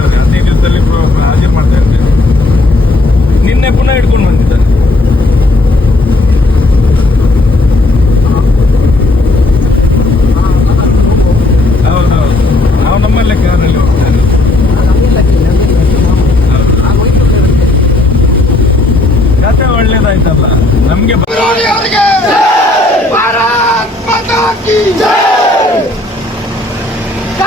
ಇರ್ತಾರೆ ಅನೇಕ ಯುದ್ಧದಲ್ಲಿ ಹಾಜರು ಮಾಡ್ತಾ ಇರ್ತಾರೆ ನಿನ್ನೆ ಪುನಃ ಹಿಡ್ಕೊಂಡು ಬಂದಿದ್ದಾರೆ ಹೌದೌದು ನಾವು ನಮ್ಮಲ್ಲೇ ಕಾರಲ್ಲಿ ಹೋಗ್ತಾ ಕತೆ ಒಳ್ಳೇದಾಯ್ತಲ್ಲ ನಮ್ಗೆ ಭಾರತ್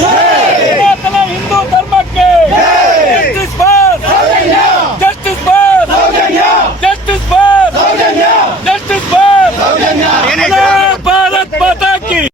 Brasil!